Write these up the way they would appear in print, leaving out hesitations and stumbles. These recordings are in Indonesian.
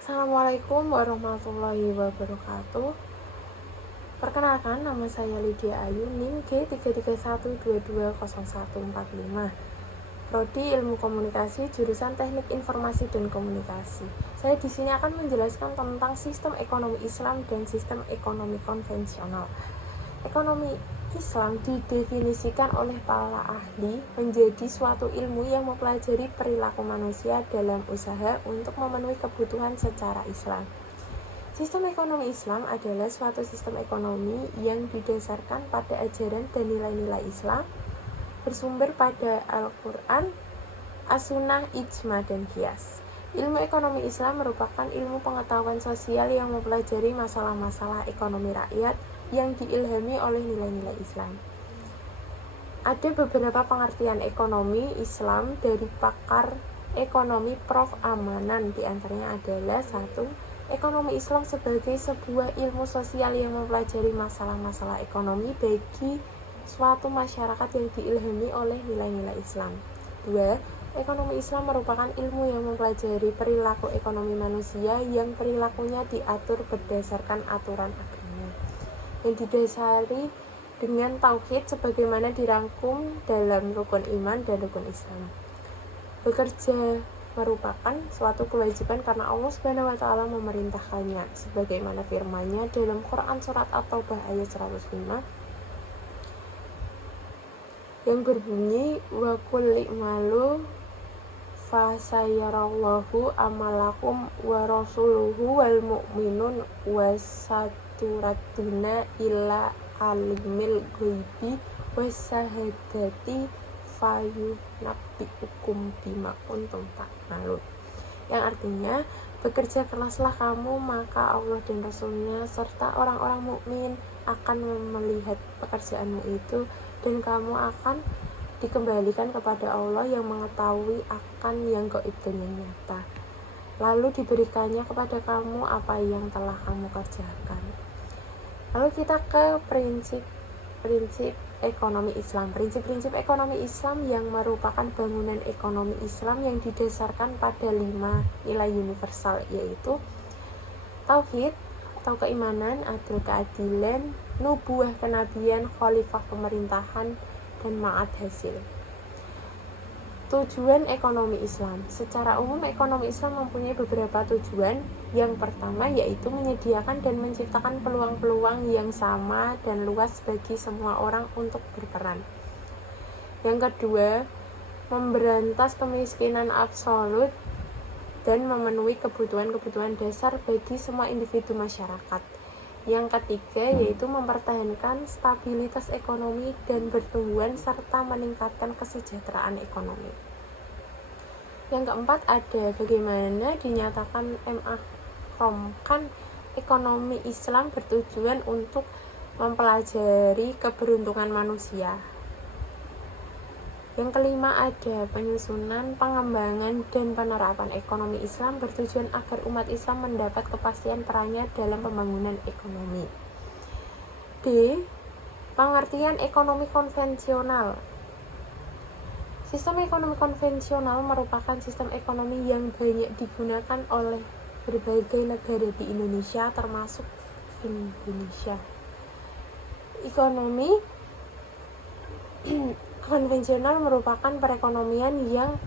Assalamualaikum warahmatullahi wabarakatuh. Perkenalkan, nama saya Lydia Ayu, NIM G331220145. Prodi Ilmu Komunikasi, jurusan Teknik Informasi dan Komunikasi. Saya di sini akan menjelaskan tentang sistem ekonomi Islam dan sistem ekonomi konvensional. Ekonomi Islam didefinisikan oleh para ahli menjadi suatu ilmu yang mempelajari perilaku manusia dalam usaha untuk memenuhi kebutuhan secara Islam. Sistem ekonomi Islam adalah suatu sistem ekonomi yang didasarkan pada ajaran dan nilai-nilai Islam, bersumber pada Al-Quran, As-Sunnah, Ijma, dan Qiyas. Ilmu ekonomi Islam merupakan ilmu pengetahuan sosial yang mempelajari masalah-masalah ekonomi rakyat yang diilhami oleh nilai-nilai Islam. Ada beberapa pengertian ekonomi Islam dari pakar ekonomi Prof. Amanan, diantaranya adalah 1. Ekonomi Islam sebagai sebuah ilmu sosial yang mempelajari masalah-masalah ekonomi bagi suatu masyarakat yang diilhami oleh nilai-nilai Islam. 2. Ekonomi Islam merupakan ilmu yang mempelajari perilaku ekonomi manusia yang perilakunya diatur berdasarkan aturan agama, yang didasari dengan tauhid sebagaimana dirangkum dalam rukun iman dan rukun Islam. Bekerja merupakan suatu kewajiban karena Allah SWT memerintahkannya, sebagaimana firman-Nya dalam Quran surat At-Taubah ayat 105 yang berbunyi, wa qul i'malu fasayarallahu amalakum wa rasuluhu wal mu'minun wasaturaduna illa alimil ghaibi wasyahadati fayunabbi'ukum bima kuntum ta'malun. Yang artinya, bekerja keraslah kamu, maka Allah dan Rasul-Nya serta orang-orang mukmin akan melihat pekerjaanmu itu, dan kamu akan dikembalikan kepada Allah yang mengetahui akan yang gaib dan yang nyata. Lalu diberikannya kepada kamu apa yang telah kamu kerjakan. Lalu kita ke prinsip ekonomi Islam. Prinsip-prinsip ekonomi Islam yang merupakan bangunan ekonomi Islam yang didasarkan pada 5 nilai universal, yaitu tauhid atau keimanan, adil keadilan, nubuwah kenabian, khalifah pemerintahan, dan ma'ad hasil. Tujuan ekonomi Islam. Secara umum, ekonomi Islam mempunyai beberapa tujuan. Yang pertama yaitu menyediakan dan menciptakan peluang-peluang yang sama dan luas bagi semua orang untuk berperan. Yang kedua, memberantas kemiskinan absolut dan memenuhi kebutuhan-kebutuhan dasar bagi semua individu masyarakat. Yang ketiga yaitu mempertahankan stabilitas ekonomi dan pertumbuhan serta meningkatkan kesejahteraan ekonomi. Yang keempat ada bagaimana dinyatakan kan ekonomi Islam bertujuan untuk mempelajari keberuntungan manusia. Yang kelima ada penyusunan, pengembangan, dan penerapan ekonomi Islam bertujuan agar umat Islam mendapat kepastian perannya dalam pembangunan ekonomi. D. Pengertian ekonomi konvensional. Sistem ekonomi konvensional merupakan sistem ekonomi yang banyak digunakan oleh berbagai negara di Indonesia, termasuk Indonesia. Ekonomi konvensional merupakan perekonomian yang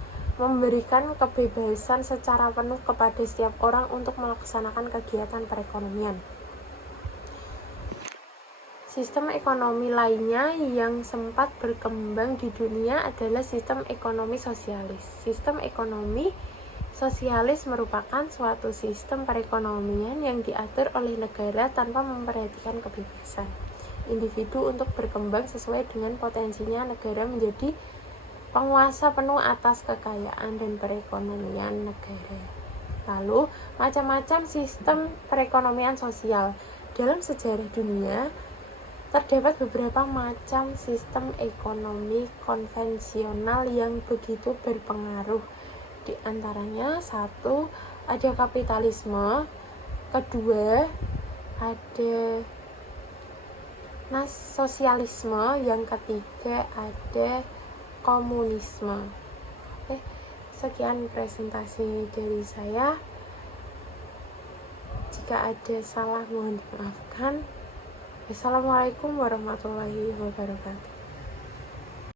memberikan kebebasan secara penuh kepada setiap orang untuk melaksanakan kegiatan perekonomian. Sistem ekonomi lainnya yang sempat berkembang di dunia adalah sistem ekonomi sosialis. Sistem ekonomi sosialis merupakan suatu sistem perekonomian yang diatur oleh negara tanpa memperhatikan kebebasan individu untuk berkembang sesuai dengan potensinya. Negara menjadi penguasa penuh atas kekayaan dan perekonomian negara. Lalu, macam-macam sistem perekonomian sosial. Dalam sejarah dunia, terdapat beberapa macam sistem ekonomi konvensional yang begitu berpengaruh. Di antaranya, 1. Ada kapitalisme. Kedua, ada sosialisme. Yang ketiga ada komunisme. Sekian presentasi dari saya. Jika ada salah mohon dimaafkan. Assalamualaikum warahmatullahi wabarakatuh.